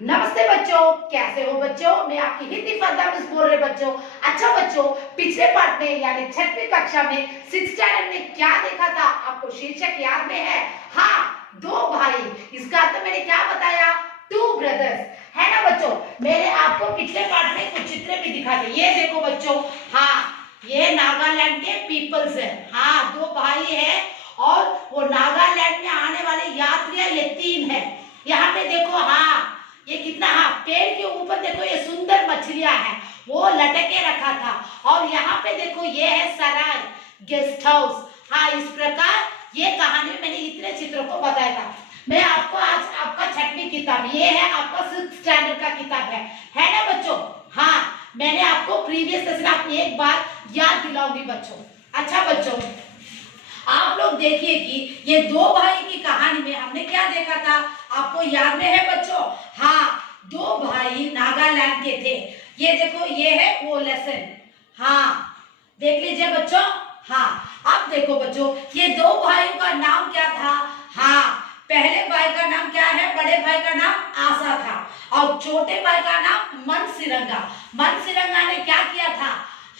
नमस्ते बच्चों, कैसे हो बच्चों। मैं आपकी हिंदी फर्दा मिस बोल रहे बच्चों। अच्छा बच्चों, पिछले पार्ट में यानी 6वीं कक्षा में 6th स्टैंडर्ड में क्या देखा था, आपको शीर्षक याद में है? हाँ, दो भाई। इसका अर्थ मैंने क्या बताया? टू ब्रदर्स, है ना बच्चों। मैंने आपको पिछले पार्ट में कुछ चित्र भी दिखाते। ये देखो बच्चों, हाँ ये नागालैंड के पीपल्स है। हाँ, दो भाई है और वो नागालैंड में आने वाले यात्रियां ये 3 है। यहाँ पे देखो, हाँ ये कितना, हाँ पेड़ के ऊपर देखो ये सुंदर मछलियां हैं, वो लटके रखा था। और यहाँ पे देखो ये है सराय, गेस्ट हाउस। हाँ, इस प्रकार ये कहानी में मैंने इतने चित्रों को बताया था। मैं आपको आज आपका 6वीं किताब, ये है आपका 6th स्टैंडर्ड का किताब है ना बच्चों। हाँ, मैंने आपको प्रीवियस सेशन आप एक बार याद दिलाऊंगी बच्चों। अच्छा बच्चों, आप लोग देखिए कि ये दो भाई की कहानी में हमने क्या देखा था, आपको याद में है बच्चों? हाँ, दो भाई नागालैंड के थे। ये देखो ये है वो लेसन। हाँ देख लीजिए बच्चों। हाँ, अब देखो बच्चों, ये दो भाइयों का नाम क्या था? हाँ, पहले भाई का नाम क्या है? बड़े भाई का नाम आशा था और छोटे भाई का नाम मनसिरंगा। मनसिरंगा ने क्या किया था?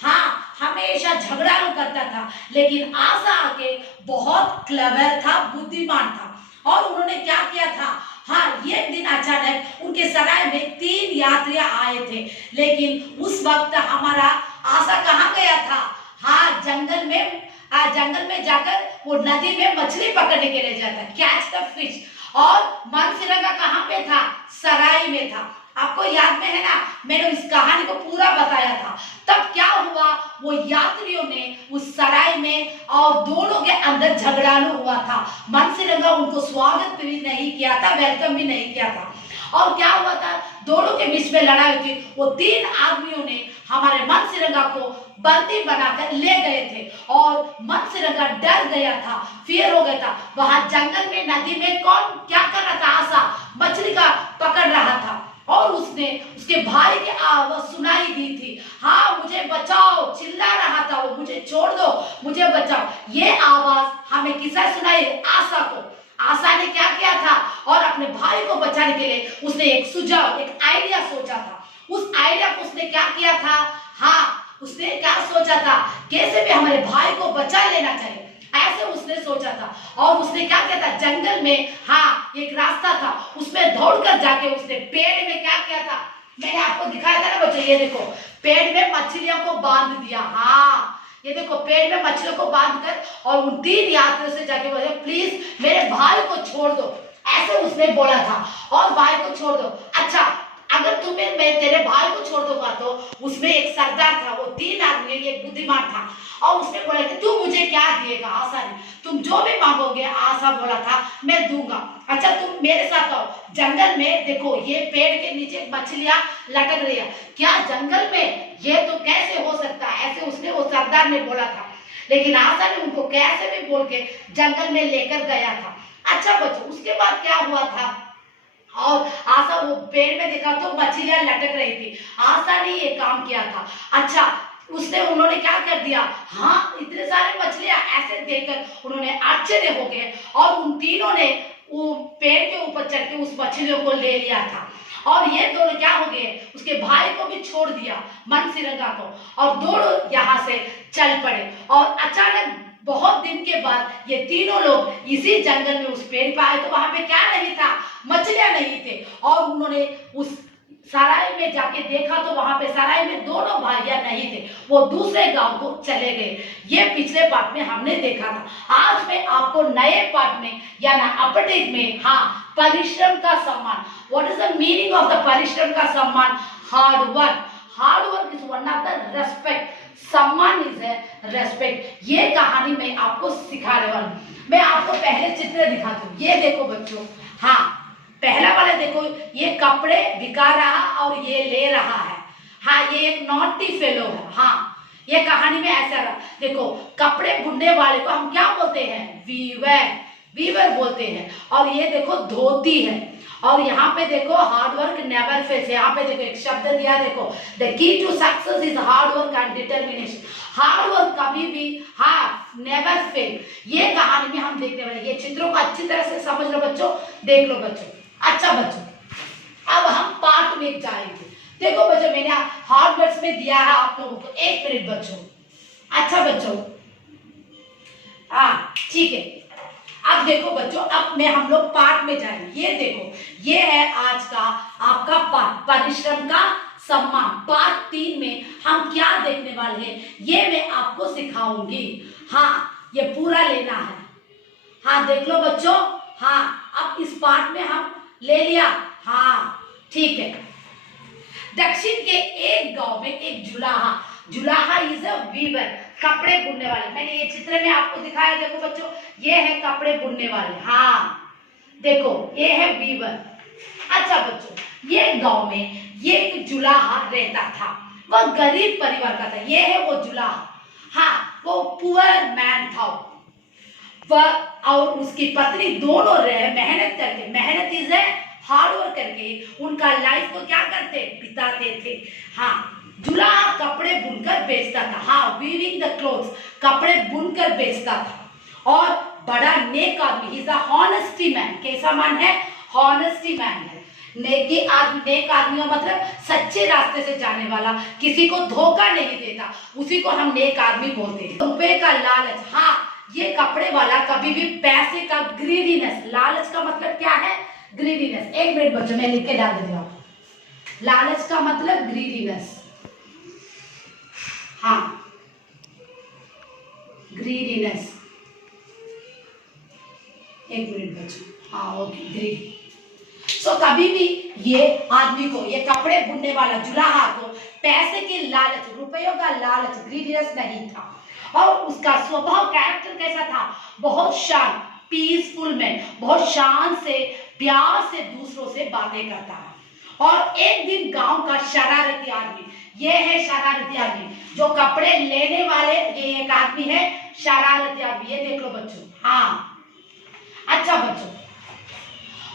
हाँ, हमेशा झगड़ा करता था, लेकिन आशा आके बहुत क्लेवर था, बुद्धिमान था। और उन्होंने क्या किया था? हाँ, ये दिन अचानक उनके सराय में 3 यात्रियां आए थे, लेकिन उस वक्त हमारा आशा कहाँ गया था? हाँ, जंगल में जाकर वो नदी में मछली पकड़ने के लिए जाता, कैच द फिश। और मनसिरंगा कहाँ पे था? सराय में था। आपको याद में है ना, मैंने इस कहानी को पूरा बताया था। तब क्या हुआ, वो यात्रियों ने उस सराय में और दोनों के अंदर झगड़ालू हुआ था। मनसिरंगा उनको स्वागत भी नहीं किया था, वेलकम भी नहीं किया था। और क्या हुआ था, दोनों के बीच में लड़ाई थी। वो 3 आदमियों ने हमारे मनसिरंगा को बंदी बनाकर ले गए थे और मनसिरंगा डर गया था, फियर हो गया था। वहां जंगल में नदी में कौन क्या कर रहा था? आशा मछली का पकड़ रहा था और उसने उसके भाई की आवाज सुनाई दी थी। हाँ, मुझे बचाओ, चिल्ला रहा था वो, मुझे छोड़ दो, मुझे बचाओ। ये आवाज हमें किसने सुनाई? आशा को। आशा ने क्या किया था? और अपने भाई को बचाने के लिए उसने एक सुझाव, एक आइडिया सोचा था। उस आइडिया को उसने क्या किया था? हाँ, उसने क्या सोचा था? कैसे भी हमारे भाई को बचा लेना चाहिए, ऐसे उसने सोचा था। और उसने क्या किया था? जंगल में, हाँ एक रास्ता था, उसमें दौड़कर जाके उसने पेड़ में क्या किया था? मैंने आपको दिखाया था ना बच्चों, ये देखो पेड़ में मछलियों को बांध दिया। हाँ, ये देखो पेड़ में मछलियों को बांधकर और उन 3 यात्रियों से जाके बोले प्लीज मेरे भाई को छोड़ दो, ऐसे उसने बोला था। और भाई को छोड़ दो। अच्छा, अगर तुम्हें मैं तेरे भाई को छोड़ दूंगा तो उसमें एक सरदार था, वो 3 आदमी, एक बुद्धिमान था। और उसने बोला कि तू मुझे क्या दिएगा? आशा ने, तुम जो भी मांगोगे, आशा बोला था मैं दूंगा। अच्छा, तुम मेरे साथ आओ जंगल में, देखो ये पेड़ के नीचे मछलियां लटक रही है। क्या जंगल में? ये तो कैसे हो सकता है? ऐसे उसने, वो सरदार ने बोला था। लेकिन आशा ने उनको कैसे भी बोल के जंगल में लेकर गया था। अच्छा बच्चों, उसके बाद क्या हुआ था? और आशा वो पेड़ में देखा तो मछलियां लटक रही थी। आशा ने ये काम किया था। अच्छा, उन्होंने क्या कर दिया? हाँ, इतने सारे मछलियां ऐसे देखकर उन्होंने आश्चर्य हो गए और उन तीनों ने वो पेड़ के ऊपर चढ़ के उस मछलियों को ले लिया था। और ये दोनों क्या हो गए? उसके भाई को भी छोड़ दिया, मनसिरंगा को, और दोनों यहाँ से चल पड़े। और अचानक बहुत दिन के बाद ये तीनों लोग इसी जंगल में उस पेड़ पर आए तो वहां पे क्या नहीं था? मछलियां नहीं थे। और उन्होंने उस सराय में जाके देखा तो वहां पे सराय में दोनों भाइयां नहीं थे, वो दूसरे गांव को चले गए। ये पिछले पार्ट में हमने देखा था। आज मैं आपको नए पार्ट में यानी अपडेट में, हाँ परिश्रम का सम्मान, what is the meaning of the परिश्रम का सम्मान? Hard work. Hard work is one of the respect, सम्मान इज है रेस्पेक्ट। ये कहानी में आपको सिखाने वाली हूं। मैं आपको पहले चित्र दिखाती हूँ। ये देखो बच्चों, हाँ पहला वाला देखो, ये कपड़े बिका रहा और ये ले रहा है। हाँ, ये एक नॉटी फेलो है। हाँ, ये कहानी में ऐसा रहा। देखो, कपड़े बुनने वाले को हम क्या बोलते हैं? वीवर, वीवर बोलते हैं। और ये देखो धोती है। और यहाँ पे देखो हार्ड वर्क नेवर फेल्स। यहाँ पे देखो एक शब्द दिया, देखो the key to success is hard work and determination. Hard work कभी भी, हाँ नेवर फेल। ये कहानी में हम देखने वाले, ये चित्रों को अच्छी तरह से समझ लो बच्चों, देख लो बच्चों। अच्छा बच्चों, अब हम आगे जाएंगे। देखो बच्चों, मैंने हार्ड वर्ड्स में दिया है आप लोगों को, 1 मिनट बच्चों। अच्छा बच्चों, हाँ ठीक है। अब देखो बच्चों, अब में हम लोग पाठ में जाएंगे। ये देखो, ये है आज का आपका पाठ, परिश्रम का सम्मान। पार्ट 3 में हम क्या देखने वाले हैं ये मैं आपको सिखाऊंगी। हाँ, ये पूरा लेना है। हाँ देख लो बच्चों। हाँ, अब इस पार्ट में हम ले लिया। हाँ ठीक है। दक्षिण के एक गांव में एक जुलाहा, जुलाहा इज अ वीवर, कपड़े बुनने वाले। मैंने ये चित्र में आपको दिखाया, देखो बच्चों, ये है कपड़े बुनने वाले। हाँ देखो, ये है वीवर। अच्छा बच्चों, ये गांव में ये एक जुलाहा रहता था। वह गरीब परिवार का था। ये है वो जुलाहा। हाँ, वो पुअर मैन था। वह और उसकी पत्नी दोनों रहे मेहनत करके, मेहनत इज है हार्ड वर्क करके उनका लाइफ को क्या करते, बिताते थे। हाँ, जुलाहा कपड़े बुनकर बेचता था। हाँ, वीविंग द क्लोथ्स, कपड़े बुनकर बेचता था। और बड़ा नेक आदमी, he is a honesty man. कैसा मैन है? हॉनेस्टी मैन है। नेक आदमी का मतलब सच्चे रास्ते से जाने वाला, किसी को धोखा नहीं देता, उसी को हम नेक आदमी बोलते हैं। रुपए का लालच, हाँ, ये कपड़े वाला कभी भी पैसे का, ग्रीडीनेस, लालच का मतलब क्या है? ग्रीडीनेस। 1 मिनट बच्चों, मैं लिख के डाल देती हूँ। लालच का मतलब ग्रीडीनेस। हाँ, ग्रीडीनेस। 1 मिनट बच्चों। हाँ ओके, ग्रीडी। सो कभी भी ये आदमी को, ये कपड़े बुनने वाला जुलाहा को पैसे के लालच, रुपयों का लालच, ग्रीडीनेस नहीं था। और उसका स्वभाव, कैरेक्टर कैसा था? बहुत शांत, पीसफुल मैन, बहुत शांत से, प्यार से दूसरों से बातें करता है। और एक दिन गांव का शरारती आदमी, ये है शरारती आदमी, जो कपड़े लेने वाले, ये एक आदमी है शरारती आदमी। ये देख लो बच्चों। हाँ अच्छा बच्चों,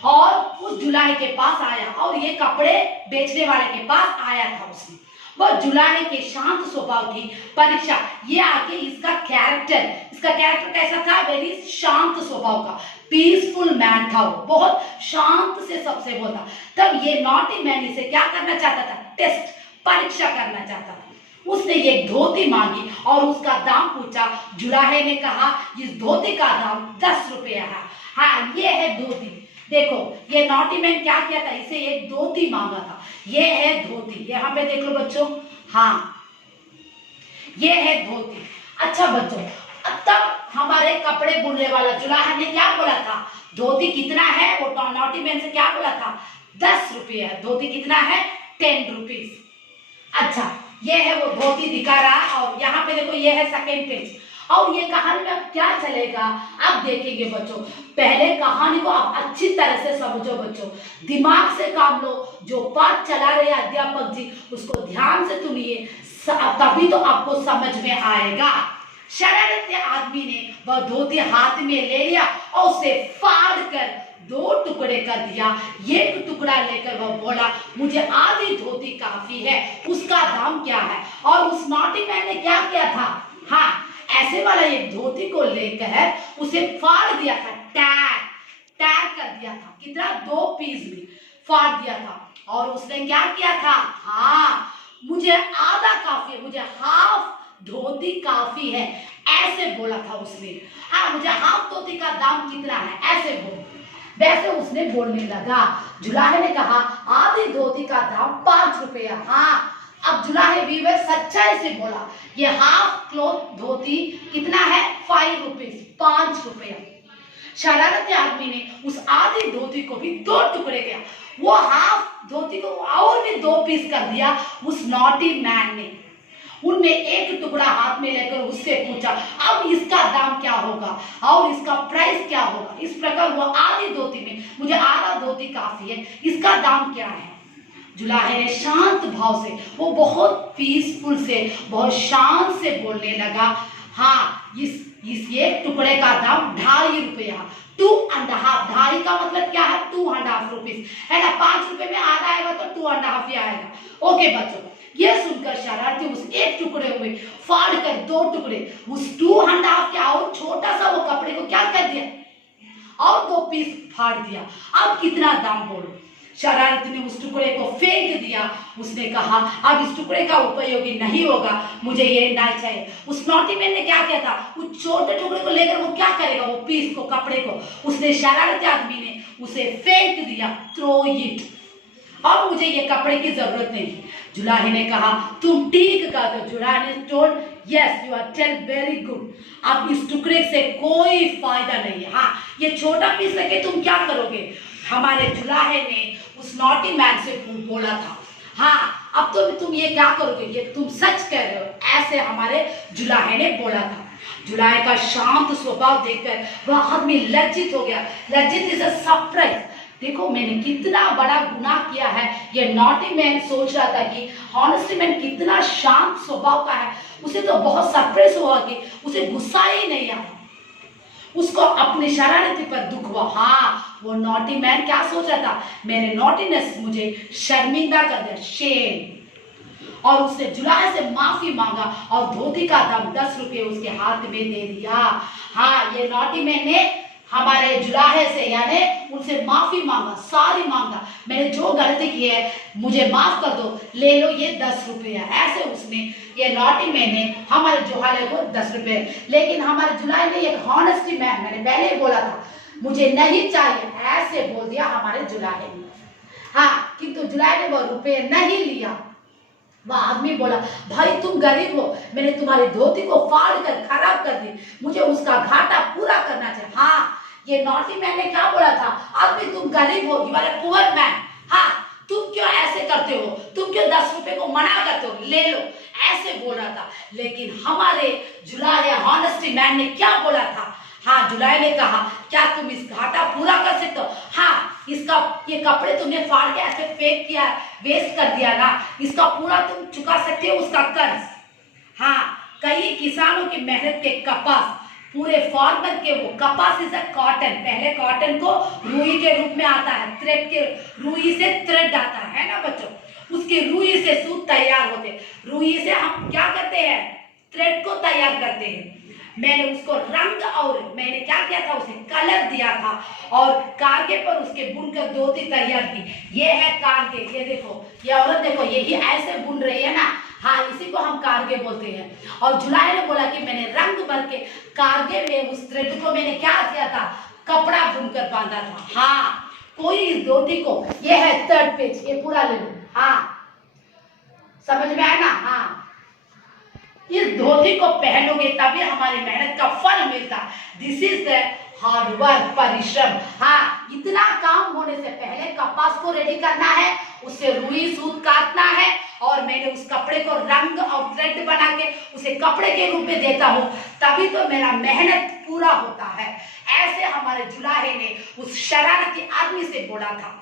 और उस जुलाहे के पास आया, और ये कपड़े बेचने वाले के पास आया था उसने। वह जुलाहे के शांत स्वभाव की परीक्षा, ये आके इसका कैरेक्टर कैसा था? वेरी शांत स्वभाव का, पीसफुल मैन था वो, बहुत शांत से सबसे बोलता। तब ये नॉटी मैन इसे क्या करना चाहता था? टेस्ट, परीक्षा करना चाहता था। उसने एक धोती मांगी और उसका दाम पूछा। जुलाहे ने कहा, इस धोती का दाम 10 रुपया है। हाँ, ये है धोती। देखो, ये नॉटी मैन क्या किया था? इसे एक धोती मांगा था। ये है धोती, यहाँ पे देख लो बच्चों। हाँ, ये है धोती। अच्छा बच्चों, तब हमारे कपड़े बुनने वाला जुलाहा ने क्या बोला था? धोती कितना है? वो नॉटी मैन से क्या बोला था? 10 रुपये है। धोती कितना है? 10 रुपीज। अच्छा, ये है वो धोती दिखा रहा। और यहाँ पे देखो, ये है सेकेंड पेज। और ये कहानी में अब क्या चलेगा आप देखेंगे बच्चों। पहले कहानी को आप अच्छी तरह से समझो बच्चों, दिमाग से काम लो। जो पाठ चला रहे अध्यापक जी, उसको ध्यान से सुनिए, तभी तो आपको समझ में आएगा। शरारती आदमी ने वह धोती हाथ में ले लिया और उसे फाड़ कर 2 टुकड़े कर दिया। एक टुकड़ा लेकर वह बोला, मुझे आधी धोती काफी है, उसका दाम क्या है? और उस नॉटी मैन ने क्या किया था? हाँ, ऐसे वाला एक धोती को लेकर उसे फाड़ दिया था, टैग कर दिया था। कितना? 2 पीस में फाड़ दिया था। और उसने क्या किया था? हाँ, मुझे आधा काफी है, मुझे हाफ धोती काफी है, ऐसे बोला था उसने। हाँ, मुझे हाफ धोती का दाम कितना है, ऐसे बोल। वैसे उसने बोलने लगा। जुलाहे ने कहा, आधी धोती का दाम 5 रुपया। हाँ, अब जुलाहे वीवर सच्चाई से बोला, ये हाफ क्लॉथ धोती कितना है? 5 रुपीज, 5 रुपया। शरारती आदमी ने उस आधी धोती को भी 2 टुकड़े किया। वो हाफ धोती को और भी 2 पीस कर दिया उस नॉटी मैन ने। उनने एक टुकड़ा हाथ में लेकर उससे पूछा, अब इसका दाम क्या होगा और इसका प्राइस क्या होगा? इस प्रकार वो आधी धोती में, मुझे आधा धोती काफी है, इसका दाम क्या है? जुलाहे ने शांत भाव से, वो बहुत पीसफुल से, बहुत शांत से बोलने लगा, हाँ, इस एक टुकड़े का दाम 2.5 रुपया, 2.5। 2.5 का मतलब क्या है? 2.5 रुपीज है ना। 5 रुपए में आधा आएगा तो 2.5 ही आएगा। ओके बच्चों, ये सुनकर शरारती उस एक टुकड़े हुए फाड़ कर 2 टुकड़े, उस 2.5 के और छोटा सा वो कपड़े को क्या कर दिया? और 2 पीस फाड़ दिया। अब कितना दाम बोलो? शरारती ने उस टुकड़े को फेंक दिया। किया। उसने कहा अब इस टुकड़े का उपयोगी नहीं होगा, मुझे ये नहीं चाहिए। उस नॉटी मैन ने क्या किया था, उस छोटे टुकड़े को लेकर वो क्या करेगा, वो पीस को, कपड़े को, उसने शरारती आदमी ने उसे फेंक दिया, थ्रो इट। अब मुझे ये कपड़े की जरूरत नहीं। जुलाहे ने कहा तुम ठीक कहा। तो जुलाहे ने told yes you are tell very good. अब इस टुकड़े से कोई फायदा नहीं है। हाँ, ये छोटा पीस लेके तुम क्या करोगे? हमारे जुलाहे ने उस नॉटी मैन से बोला था, हाँ अब तो तुम ये क्या करोगे, ये तुम सच कह रहे हो, ऐसे हमारे जुलाहे ने बोला था। जुलाहे का शांत स्वभाव देखकर वह आदमी लज्जित हो गया। लज्जित इज अ सरप्राइज। देखो मैंने कितना बड़ा गुनाह किया है। ये नॉटी मैन सोच रहा था कि हॉनेस्टी मैन कितना शांत स्वभाव का है। उसे तो बहुत सरप्राइज हुआ कि उसे गुस्सा ही नहीं आया, उसको अपनी शरारती पर दुख हुआ। हाँ, वो नॉटी मैन क्या सोच रहा था, मेरे नॉटीनेस मुझे शर्मिंदा कर दिया, शेम। और उसने जुलाहे से माफी मांगा और धोती का दाम 10 रुपये उसके हाथ में दे दिया। हाँ, ये नॉटी मैन ने हमारे जुलाहे से यानी उनसे माफी मांगा, सॉरी मांगा, मैंने जो गलती की है मुझे माफ कर दो, ले लो ये 10 रुपये। ऐसे उसने, ये नॉटी मैन ने हमारे जुलाहे को 10 रुपये, लेकिन हमारे जुलाहे ने एक हॉनेस्टी मैन, मैंने पहले ही बोला था मुझे नहीं चाहिए, ऐसे बोल दिया हमारे जुलाहे ने। हाँ, किंतु जुलाहे ने वो रुपये नहीं लिया। वह आदमी बोला भाई तुम गरीब हो, मैंने तुम्हारी धोती को फाड़ कर खराब कर दी, मुझे उसका घाटा पूरा करना चाहिए। हाँ, ये नॉटी मैन ने क्या बोला था, आदमी तुम गरीब हो, you are a poor man. हाँ, तुम क्यों ऐसे करते हो, तुम क्यों 10 रुपए को मना करते हो, ले लो, ऐसे बोल रहा था। लेकिन हमारे जुलाहे हॉनेस्टी मैन ने क्या बोला था, हाँ जुलाहे ने कहा क्या तुम इस घाटा पूरा कर सकते हो? हाँ, इसका ये कपड़े तुमने फाड़ के ऐसे फेंक किया, वेस्ट कर दिया ना, इसका पूरा तुम चुका सकते हो उसका कर्ज। हाँ, कई किसानों की मेहनत के कपास, पूरे फार्मर के वो कपास इज कॉटन, पहले कॉटन को रुई के रूप में आता है, थ्रेड के, रुई से थ्रेड आता है ना बच्चों, उसकी रुई से सूत तैयार होते, रुई से हम क्या करते हैं, थ्रेड को तैयार करते हैं। मैंने उसको रंग और मैंने क्या किया था, उसे कलर दिया था और कारगे पर उसके बुनकर धोती तैयार की। ये है कारगे, ये देखो, ये औरत देखो, यही ऐसे बुन रही है ना, हाँ इसी को हम कारगे बोलते हैं। और जुलाहे ने बोला कि मैंने रंग भर के कारगे में उस थ्रेड को मैंने क्या किया था, कपड़ा बुनकर बांधा था। हाँ, कोई इस धोती को, ये है 3rd पेज, ये पूरा ले लो। हाँ, समझ में आया ना? हाँ, इस धोती को पहनोगे तभी हमारी मेहनत का फल मिलता। This is the hard work, परिश्रम। हाँ, इतना काम होने से पहले कपास को रेडी करना है, उससे रुई सूत काटना है और मैंने उस कपड़े को रंग और थ्रेड बना के उसे कपड़े के रूप में देता हूँ, तभी तो मेरा मेहनत पूरा होता है। ऐसे हमारे जुलाहे ने उस शरारती आदमी से बोला था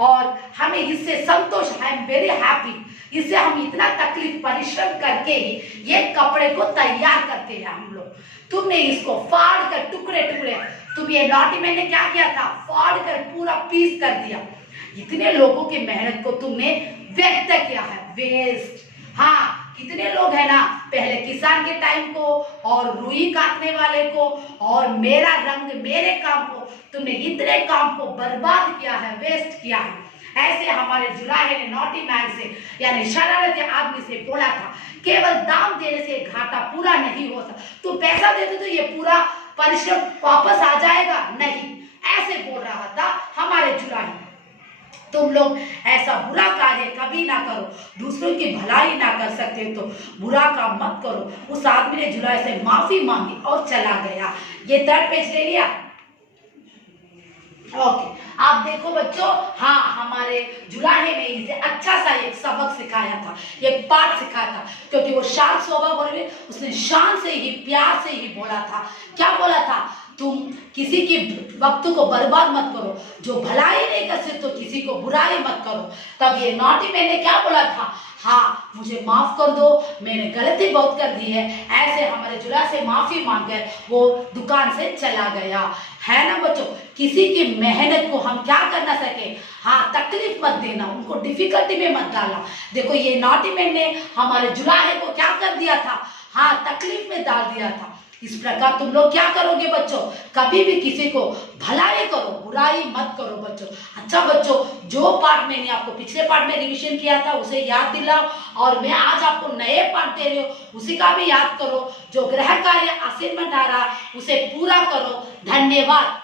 और हमें इससे संतोष है, आई एम वेरी हैप्पी। इससे हम इतना तकलीफ परिश्रम करके ही ये कपड़े को तैयार करते हैं हम लोग। तुमने इसको फाड़ कर टुकड़े टुकड़े, तुम ये नॉटी मैन ने क्या किया था, फाड़ कर पूरा पीस कर दिया। इतने लोगों की मेहनत को तुमने व्यर्थ किया है, वेस्ट। हाँ, कितने लोग हैं ना, पहले किसान के टाइम को और रुई काटने वाले को और मेरा रंग, मेरे काम को, तुमने इतने काम को बर्बाद किया है, वेस्ट किया है। ऐसे हमारे जुलाहे ने नॉटी मैन से यानी शरारती आदमी से बोला था, केवल दाम देने से घाटा पूरा नहीं होता, तो पैसा देते तो ये पूरा परिश्रम वापस आ जाएगा नहीं, ऐसे बोल रहा था हमारे जुलाहे। तुम लोग ऐसा बुरा कार्य कभी ना करो, दूसरों की भलाई ना कर सकते तो बुरा काम मत करो। उस आदमी ने जुलाहे से माफी मांगी और चला गया। ये 3rd पेज ले लिया? ओके, आप देखो बच्चों, हाँ हमारे जुलाहे ने इसे अच्छा सा एक सबक सिखाया था, एक पाठ सिखाया था, क्योंकि वो शांत स्वभाव बोले, उसने शान से ही, प्यार से ही बोला था। क्या बोला था, तुम किसी की वक्त को बर्बाद मत करो, जो भलाई नहीं कर सकते तो किसी को बुराई मत करो। तब ये नॉटी मैन ने क्या बोला था, हाँ मुझे माफ कर दो, मैंने गलती बहुत कर दी है। ऐसे हमारे जुलाहे से माफी मांगकर वो दुकान से चला गया, है ना बच्चों। किसी की मेहनत को हम क्या करना सके, हाँ तकलीफ मत देना, उनको डिफिकल्टी में मत डालना। देखो ये नॉटी मैन ने हमारे जुलाहे को क्या कर दिया था, हाँ तकलीफ में डाल दिया था। इस प्रकार तुम लोग क्या करोगे बच्चों, कभी भी किसी को भलाई करो, बुराई मत करो बच्चों। अच्छा बच्चों, जो पाठ मैंने आपको पिछले पाठ में रिवीजन किया था उसे याद दिलाओ, और मैं आज आपको नए पाठ दे रही हूँ उसी का भी याद करो। जो गृह कार्य असाइनमेंट आ रहा है उसे पूरा करो। धन्यवाद।